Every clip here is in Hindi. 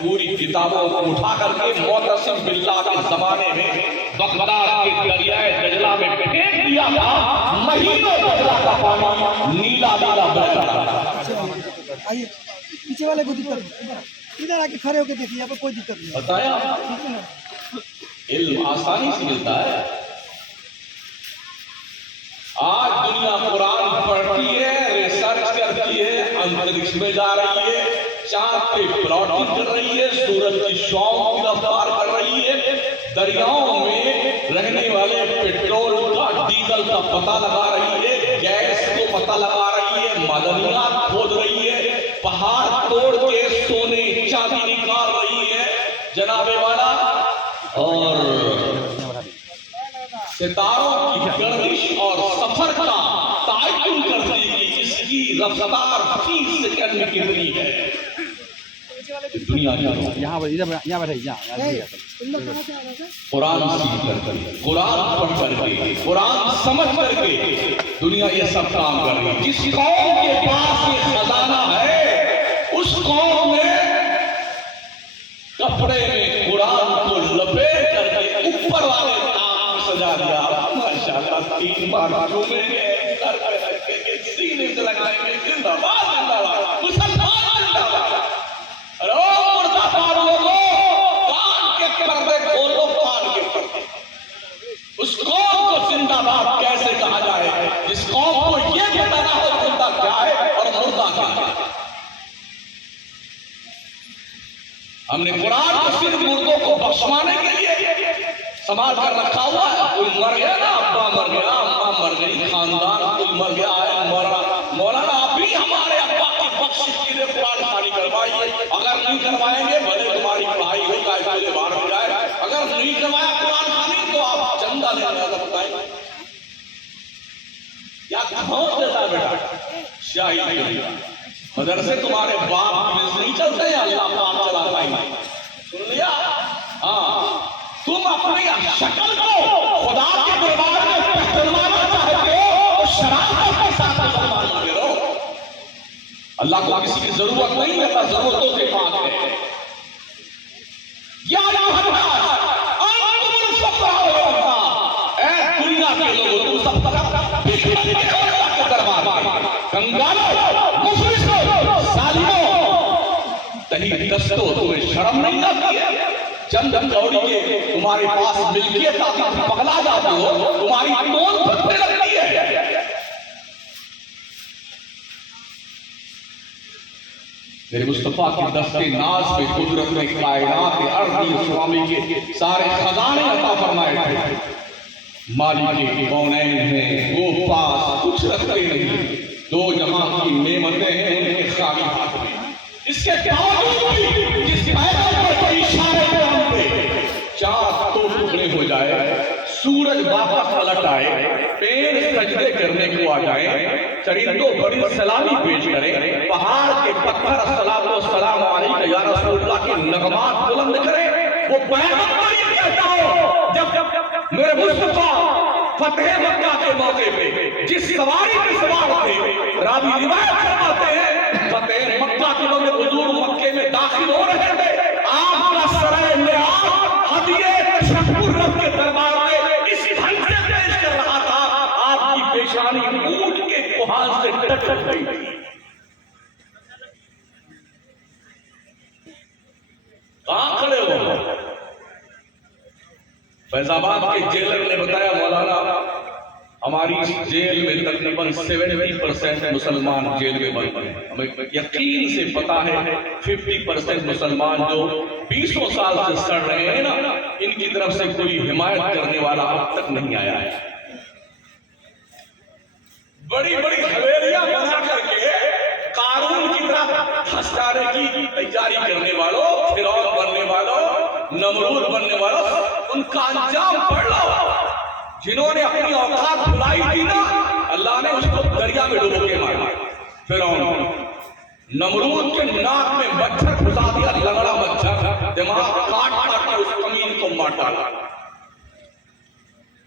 पूरी किताबों को उठा करके मोतसिम बिल्लाह के जमाने में बगदाद के दरियाए दजला में फेंक दिया था। महीनों दजला का पानी नीला नीला बहता रहा। आइए पीछे वाले को दिक्कत नहीं, इधर आके खड़े होकर देखिए, यहाँ पर कोई दिक्कत नहीं। बताया इल्म आसानी से मिलता है। आज दुनिया कुरान पढ़ती है, रिसर्च करती है, अंतरिक्ष में जा रही है, चांद पे प्लॉटिंग कर रही है, सूरज की शौक की रफ्तार कर रही है, दरियाओं में रहने वाले पेट्रोल का डीजल का पता लगा रही है, गैस को पता लगा रही है, मादनियात खोद रही है, पहाड़ तोड़ के सोने चांदी निकाल रही है जनाबे वाला, और सितारों की गर्दिश और सफर का तायुन करती है कि इसकी रफ्तार 30 सेकंड में कितनी है। दुनिया यहाँ बैठे कुरान सीख करके, कुरान पढ़ करके, कुरान समझ करके दुनिया ये सब काम कर रही है। जिस कौम के पास ये खजाना है उस कौम ने कपड़े में कुरान को लपेट करके ऊपर वाले सजा दिया। माशाअल्लाह 3 बार झूमेंगे, सर पे रखेंगे, सीने से लगाएंगे, जिंदाबाद जिंदाबाद मुसलमान जिंदाबाद। अरे ओ मुर्दाबाद लोगों, कान के पर्दे खोलो, कान के पर्दे। उस कौम को जिंदाबाद कैसे कहा जाए जिस कौम को ये पता ना हो जिंदा क्या है और मुर्दा क्या है। हमने कुरान को सिर्फ मुर्दों को बख्शवाने के लिए संभाल कर रखा हुआ है। कोई मर गया ना, अब्बा मर गया, अम्मा मर गई, खानदान कोई मर गया है, मौलाना आप भी हमारे अब्बा की बख्शिश के लिए कुरान खानी करवाइए। अगर नहीं करवाएंगे भले तुम्हारी पढ़ाई हो कायदे बाहर हो जाए, अगर नहीं करवाया कुरान खानी तो आप चंदा लेने का बताएंगे क्या कौन देता बेटा शाही मदरसे तुम्हारे बाप नहीं चलते हैं, अल्लाह पाक चलाता ही। सुन लिया? हाँ, तुम अपनी शक्ल को खुदा के दरबार में पहचानना चाहते हो तो शराफत के साथ मुसलमान बने रहो। अल्लाह को किसी की जरूरत नहीं है, जरूरतों से पाक है। या दुनिया के लोगों तुम सब दस्तो तुम्हें शर्म नहीं आती है? चंद कौड़ी के तुम्हारे पास मिल्कियत आती, पगला जाते हो, तुम्हारी तोल फटने लगती है। मेरे मुस्तफा के दस्ते नाज पे कुदरत ने कायनात अर्ज़ स्वामी के सारे खजाने अता फरमाए थे। मालिक के कौनैन में वो पास कुछ रखते नहीं, 2 जहां की नेमतें हैं उनके खाली हाथ में। इसके बावजूद भी जिस पैगंबर के इशारे पे हम पे चांद तो टुकड़े हो जाए, सूरज वापस पलट आए, पेड़ सजदे करने को आ जाए, चरिंदों बड़ी सलामी पेश करें, पहाड़ के पत्थर अस्सलाम सलाम अलैका या रसूलुल्लाह के नगमात बुलंद करें, वो पैगंबर ये कहता हो जब मेरे मुस्तफा फतेह मक्का के मौके पे जिस सवारी पे सवार थे, रावी रिवायत फरमाते हैं फतेह मक्का के मौके हुजूर मक्के में दाखिल हो रहे थे, आपका सराय नियाज़ हदिये तशक्कुर रब के दरबार में इस ढंग से पेश कर रहा था, आपकी पेशानी ऊंट के कुहान से टकरा गई। कहां खड़े हो? फैजाबाद के जेलर ने बताया मौलाना हमारी जेल में तकरीबन 70% मुसलमान जेल में बंद हैं। हमें यकीन से पता है 50% मुसलमान जो 20 साल से सड़ रहे हैं ना, इनकी तरफ से कोई हिमायत करने वाला अब तक नहीं आया है। बड़ी बड़ी हवेलियां बना करके कानून की तरफ फंसाने की तैयारी करने वालों, फिरौन बनने वालों, नमरूद बनने वालों, उनका अंजाम पढ़ लो। जिन्होंने अपनी औकात भुलाई थी ना, अल्लाह ने उसको दरिया में डुबो के मारा। फिरौन नमरूद के नाक में मच्छर घुसा दिया, लंगड़ा मच्छर, दिमाग काट काट के उस कमीन को मार डाला।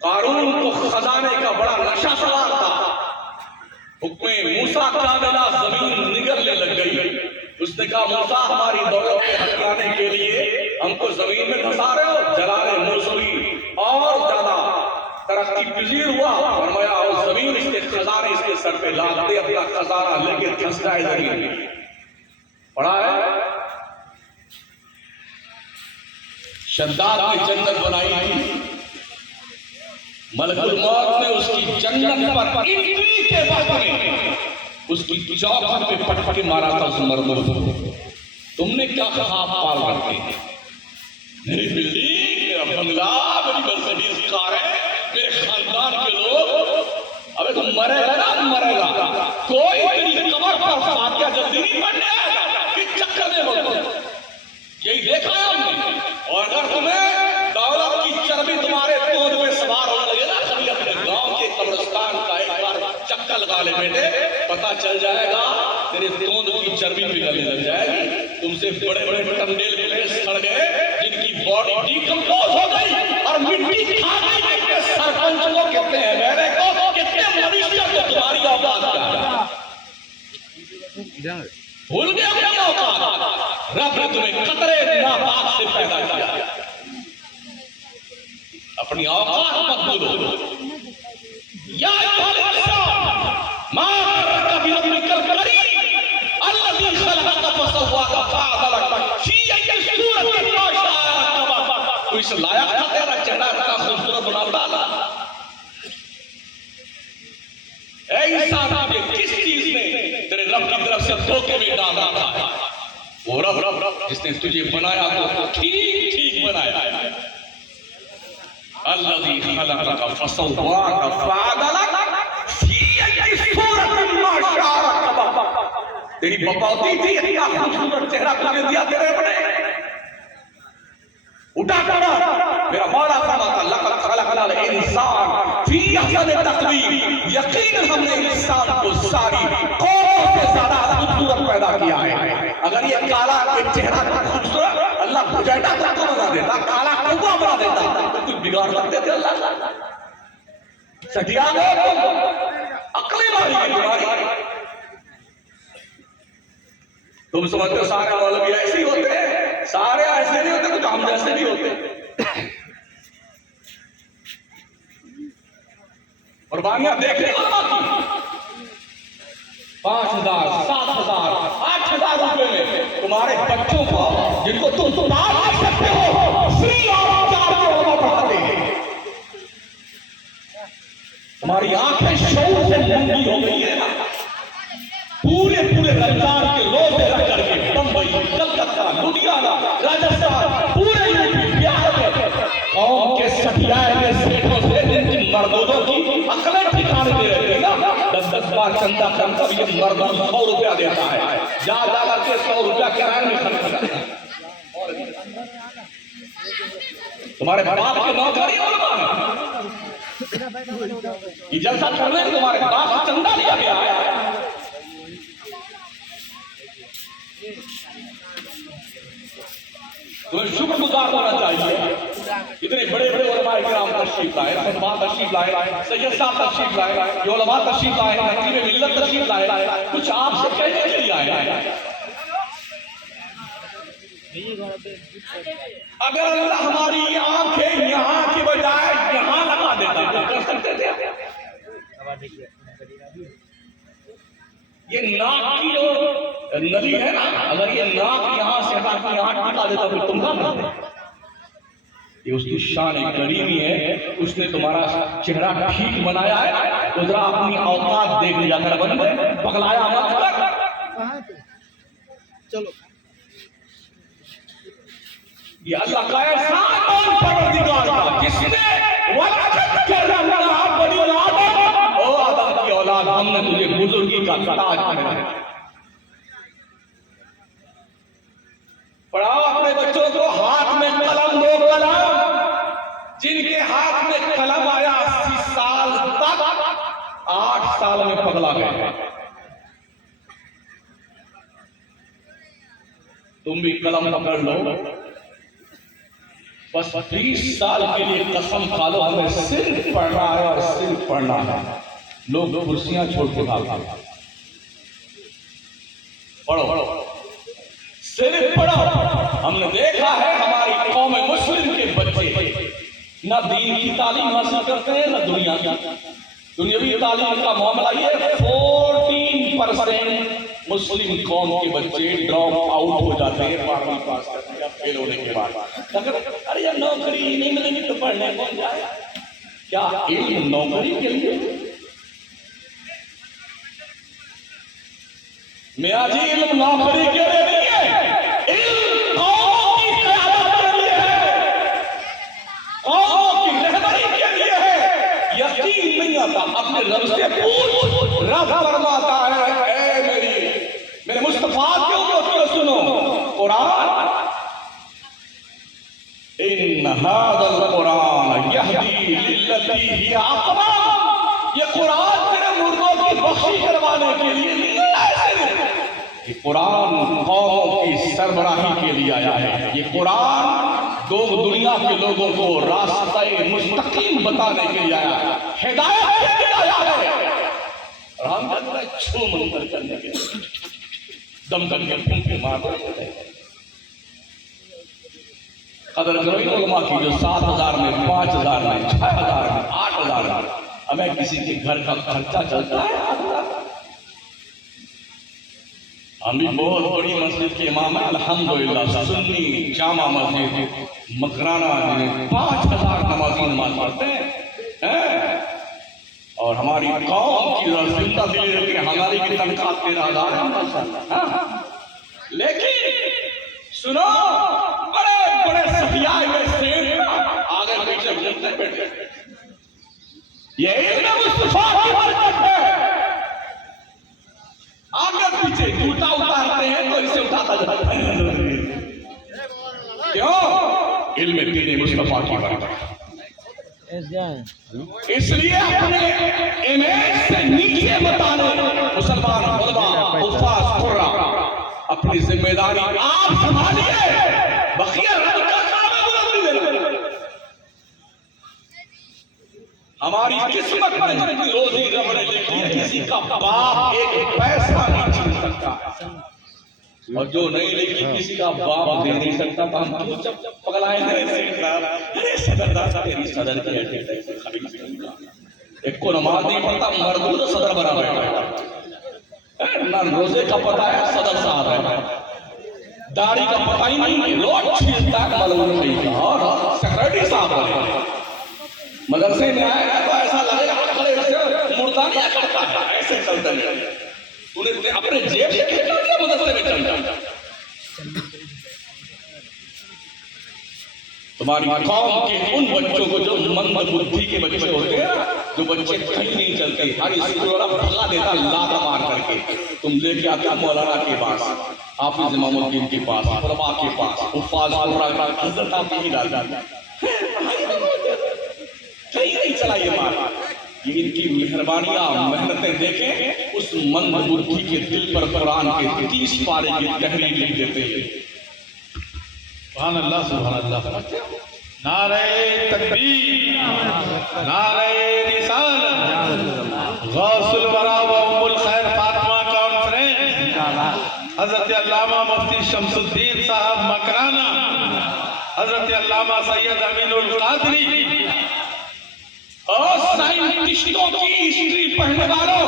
कारून को खजाने का बड़ा नशा सवार था, हुक्मे मूसा का मिला, जमीन निगलने लग गई, उस उसने कहा मूसा हमारी दौलत को हथियाने के लिए हमको जमीन में धंसा रहे हो, जलाले मौसमी और ज्यादा तरक्की पजीर हुआ। फरमाया और जमीन इसके खजाने इसके सर पे लाद दे, अपना खजाना लेके धंस जाए जमीन में। पढ़ा है शद्दाद ने जन्नत बनाई थी, मलकुल मौत ने उसकी जन्नत पर इटली के वक्त में उसकी चौखट पे पटक के मारा था उस मर्द को। तुमने क्या ख्वाब पाल रखे हैं? मेरी बिल्डिंग, मेरा बंगला, मेरी मर्सिडीज कार है, मेरे खानदान के लोग। अबे तुम मरेगा ना, मरेगा। कोई तेरी कमर पर फातिहा जल्दी नहीं पढ़ने आएगा कि चक्कर में बोलो। यही देखा है हमने। और अगर तुम्हें दौलत की चर्बी तुम्हारे तोंद पे सवार होने लगे ना, कभी अपने गांव के कब्रिस्तान का एक बार चक्कर लगा ले बेटे, पता चल जाएगा तेरे तोंद की चर्बी पिघलने लग जाएगी। तुमसे बड़े बड़े टंडेल पे सड़ गए जिनकी बॉडी डिकम्पोज हो गई और मिट्टी खा गई। कितने सरपंच को, कितने एमएलए को, कितने मिनिस्टर को तुम्हारी औकात क्या है? भूल गए अपनी औकात। रब ने तुम्हें खतरे नापाक से पैदा किया, अपनी औकात मत भूलो। या कभी निकल करी अल्लाह खलका फसवाका फअदलक फी अय्यि सूरतिन मा शाअ। तो इस लायक था तेरा चेहरा इतना खूबसूरत बना डाला। ऐ इंसान, तुझे किस चीज ने तेरे रब की तरफ से धोखे में डाल रखा है? वो रब जिसने तुझे बनाया तो ठीक ठीक बनाया। अल्लाज़ी खलका फसवाका फअदलक फी अय्यि सूरतिन मा शाअ। तेरी बकौती थी, इतना खूबसूरत चेहरा तुझे दिया तेरे बड़े। उठा करो, मेरा मौला फरमाता लक़द खलक़नल इंसान फी अहसनि तक़वीम। यकीनन हमने इंसान को सारी कौमों से ज्यादा खूबसूरत पैदा किया है। अगर ये काला के चेहरा खूबसूरत अल्लाह बुझाता तो बना देता, काला कौवा बना देता तो कुछ बिगाड़ सकते थे अल्लाह? सटिया गए तुम, अक्ल मारी है तुम्हारी। तुम समझते हो सारे मौलवी ऐसे ही होते हैं? सारे ऐसे नहीं होते, कुछ हम जैसे भी होते। कुर्बानियां देखने को बाकी 5,000, 7,000, 8,000 रुपए में तुम्हारे बच्चों को, जिनको तुम पाल नहीं सकते हो, फ्री और पढ़ाते हैं। तुम्हारी आंखें शौक से नंगी हो गई है ना। पूरे रमजान के रोजे रख करके बंबई, कलकत्ता, लुधियाना, राजस्थान, पूरे यूपी, बिहार में कौम के सटियाए में सेठों से जिनकी मर्दों की अकलें ठिकाने दे रहे थे ना, 10-10 बार चंदा कर ये मर्दों 100 रुपया देता है। जा करके 100 रुपया किराए में खर्च करता है। तुम्हारे बाप के नौकरी ये जलसा करने तुम्हारे बाप से चंदा लिया गया है। तुम्हें शुक्रगुजार होना चाहिए। इतने बड़े बड़े उलमाए किराम तशरीफ लाए, फतवा तशरीफ लाए, सैयद साहब तशरीफ लाए, ये उलमा तशरीफ लाए, नकीब मिल्लत तशरीफ लाए, कुछ आपसे कहने के लिए आए। अगर अल्लाह हमारी आंखें यहाँ की बजाय यहाँ लगा देता तो कर सकते थे। ये नाक की जो नली है ना, अगर ये नाक यहाँ से हटा के यहाँ टिका देता तो तुम काम करते। ये उसकी शान करीमी है, उसने तुम्हारा चेहरा ठीक बनाया है। तो जरा अपनी औकात देख लिया कर बंदे, पगलाया मत। चलो, ये अल्लाह का एहसान कौन परवरदिगार का, जिसने वलद करना बनी आदम, ओ आदम की औलाद, हमने तुझे बुजुर्गी का ताज पहनाया। पढ़ाओ अपने बच्चों को, हाथ में कलम दो। कलम जिनके हाथ में कलम आया 80 साल तक 8 साल में पगला गए। तुम भी कलम पकड़ लो, बस 20 साल के लिए कसम खा लो हमें सिर्फ पढ़ना है और सिर्फ पढ़ना है। लोग कुर्सियां छोड़ के भाग पढ़ो। सिर्फ पढ़ो। हमने देखा है हमारी कौम मुस्लिम के बच्चे ना दीन की तालीम हासिल करते हैं ना दुनिया की। दुनियावी तालीम का मामला ये 14% मुस्लिम कौम के बच्चे ड्रॉप आउट हो जाते हैं 12वीं पास करने या फेल होने के बाद। अरे यार नौकरी नहीं मिलेगी तो पढ़ने कौन जाए? क्या इल्म नौकरी के लिए? मियां जी इल्म नौकरी के लिए नहीं है, इल्म कौमों की क़यादत के लिए है, कौमों की रहबरी के लिए है। यकीन नहीं आता, अपने रब से पूछ। रब फरमाता है ए मेरे मुस्तफा के उम्मतियों सुनो, कुरान इन हादल कुरान यहदी लिल्लती हिया अक़वम, ये कुरान तेरे मुर्दों की बख्शी करवाने के लिए नहीं है, ये कुरान कौमों की सरबराही के लिए आया है। ये कुरान दो दुनिया के लोगों को रास्ते मुस्तकीम बताने के लिए आया है, हिदायत के लिए आया है। और हम कहते हैं छू मंतर करने के लिए दम करके फूंके मार रहे हैं। कदर करो इन उलमा की जो 7,000 में 5,000 में 6,000 में 8,000 में हमें किसी के घर का खर्चा चलता है। हम भी बहुत बड़ी मस्जिद के इमाम हैं अल्हम्दुलिल्लाह, सुन्नी जामा मस्जिद मकराना में 5,000 नमाजी नमाज पढ़ते हैं। और हमारी कौम की जिंदा दिली रहती है, हमारी की तनख्वाह 13,000 है माशाअल्लाह। लेकिन सुनो, बड़े बड़े सफियाए में शेर आगे पीछे घूमते बैठे, ये इल्म मुस्तफा की बरकत है। आगे पीछे जूता उतारते हैं तो इसे उठाता जाता है। क्यों? इल्म दीन मुस्तफा की बरकत। इसलिए अपने इमेज से नीचे बताने मुसलमान उलमा उस्ताद कुर्रा अपनी जिम्मेदारी आप संभालिए। बखिया रब का काम है बुलंदी देना। हमारी किस्मत में जितनी रोजी रब ने लिखी है, किसी का बाप एक पैसा नहीं छीन सकता, और जो नहीं लिखी किसी का बाप दे नहीं सकता। तो हम क्यों जब पगलाए तेरी सदर की एक को नमाज नहीं पढ़ता, मरदूद सदर बना बैठा है, ना रोजे का पता है सदर साहब है, दाढ़ी का पता ही नहीं, रोज छीनता है मलबूर और सेक्रेटरी साहब है। मदरसे में आएगा तो ऐसा लगेगा मुर्दा नहीं करता है, ऐसे चलते हैं। तूने अपने जेब से कितना दिया मदरसे में चलता? तुम्हारी कौम के उन बच्चों को जो मंद बुद्धि के बच्चे होते हैं, जो बच्चे कहीं नहीं चलते, हर स्कूल वाला भगा देता लात मार करके, तुम लेके आते मौलाना के पास, हाफिज इमामुद्दीन के पास, उलमा के पास, हुफ्फाज हज़रत आपकी ही डाल कहीं नहीं चला ये मार। ये इनकी मेहरबानियां मेहनतें देखें, उस मंद बुद्धि के दिल पर कुरान के 30 पारे की तहरीर लिख देते हैं। सुभान अल्लाह, सुभान अल्लाह। नारे तकबीर, नारे रिसालत, गौसुल वरा व उम्मुल खैर फातिमा कॉन्फ्रेंस, हजरत अल्लामा मुफ्ती शमसुद्दीन साहब मकराना, हजरत अल्लामा सैयद अमीनुल कादरी और साइंटिस्टों की हिस्ट्री पढ़ने वालों,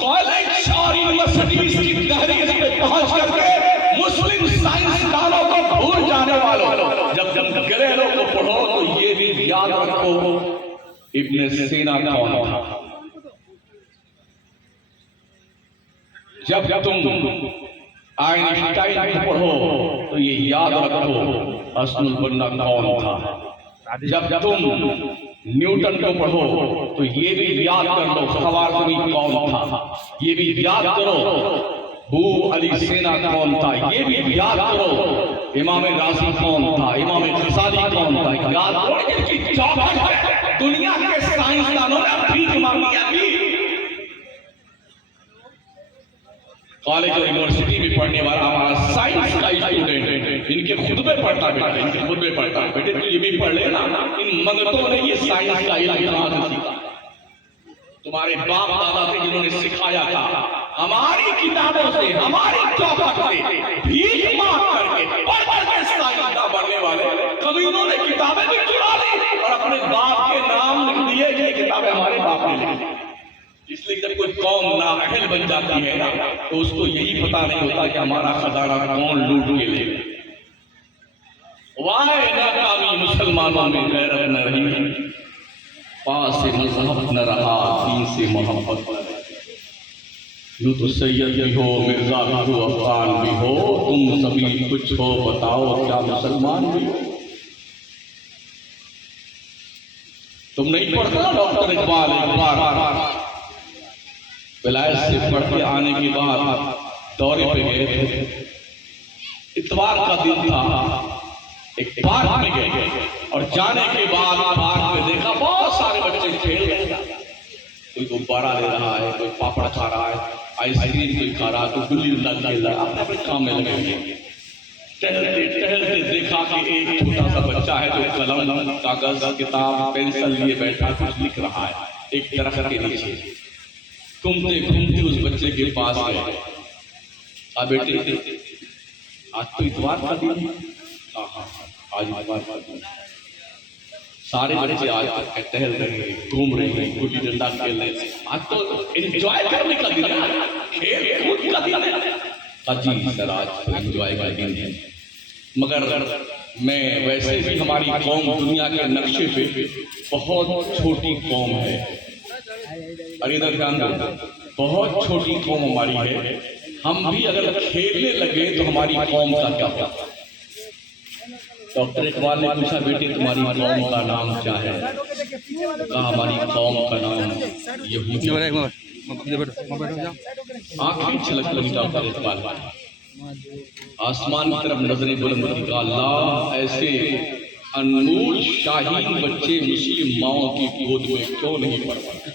कॉलेज और यूनिवर्सिटीज की तहरीर पे पहुंच करके मुस्लिम साइंसदानों को भूल जाने वालों, जब जब ग्रेलों को पढ़ो तो ये भी याद रखो इब्ने सीना कौन था। जब तुम आइंस्टाइन को पढ़ो तो ये याद रखो हस्नुल बन्ना कौन था। जब तुम न्यूटन को पढ़ो तो ये भी याद कर लो खवारिज़मी कौन था, ये भी याद करो बू अली सेना कौन था, ये भी याद करो इमाम राज़ी कौन था, इमाम ग़ज़ाली कौन था, याद करो। इनकी चौखट दुनिया के साइंसदानों ने भीख मांगी अभी। कॉलेज और यूनिवर्सिटी में पढ़ने वाला हमारा साइंस का स्टूडेंट इनके खुतबे पढ़ता बेटा, इनके खुतबे पढ़ता बेटे, तो ये भी पढ़ लेना। इन मंगतों ने ये साइंस का इल्म कहाँ से सीखा? तुम्हारे बाप दादा थे जिन्होंने सिखाया था, हमारी किताबों से, हमारी चौखट से भीख मांग इसलिए जब कोई कौम नाअहल बन जाती है ना तो उसको यही पता नहीं होता कि हमारा खजाना कौन लूट के लेगा। वाह नाकामी मुसलमानों में गैरत न रही, पास से मजहब न रहा, दीन से मोहब्बत न रही। यूं तो सैयद भी हो, मिर्जा भी हो, अफगान भी हो, तुम सभी कुछ हो, बताओ क्या मुसलमान भी हो? तुम नहीं पढ़ता डॉक्टर इकबाल एक बार विलायत से पढ़ के आने के बाद दौरे पे गए थे। इतवार का दिन था, एक पार्क में गए और जाने के बाद पार्क में देखा बहुत सारे बच्चे खेल रहे हैं। कोई गुब्बारा ले रहा है, कोई पापड़ खा रहा है, आइसक्रीम कोई खा रहा है, कोई गुल्ली डंडा खेल रहा है, अपने काम में लगे हुए। टहलते टहलते देखा कि एक छोटा सा बच्चा है जो कलम, कागज, किताब, पेंसिल लिए बैठा कुछ लिख रहा है एक दरख्त के नीचे। घूमते घूमते उस बच्चे के पास गए। आ बेटे, आज तो इतवार का दिन है। हाँ, आज इतवार का दिन। सारे बच्चे आज टहल रहे हैं, घूम रहे हैं, गुल्ली डंडा खेल रहे हैं। आज तो एंजॉय करने का दिन है, खेल कूद का दिन है। अजी सर, आज तो एंजॉय का दिन है। मगर मैं वैसे भी हमारी कौम दुनिया के नक्शे पे बहुत छोटी कौम है। अरे इधर ध्यान दो, बहुत छोटी कौम हमारी है। हम भी अगर खेलने लगे तो हमारी कौम का क्या होगा? डॉक्टर इकबाल ने पूछा, बेटे तुम्हारी कौम का नाम क्या है? कहा हमारी कौम का नाम यहूदी। आंखें छलक लगी डॉक्टर इकबाल। आसमान की तरफ नजरें बुलंद की, कहा अल्लाह ऐसे अनमोल शाहीन बच्चे मुस्लिम माओं की गोद में क्यों नहीं पड़ पाते?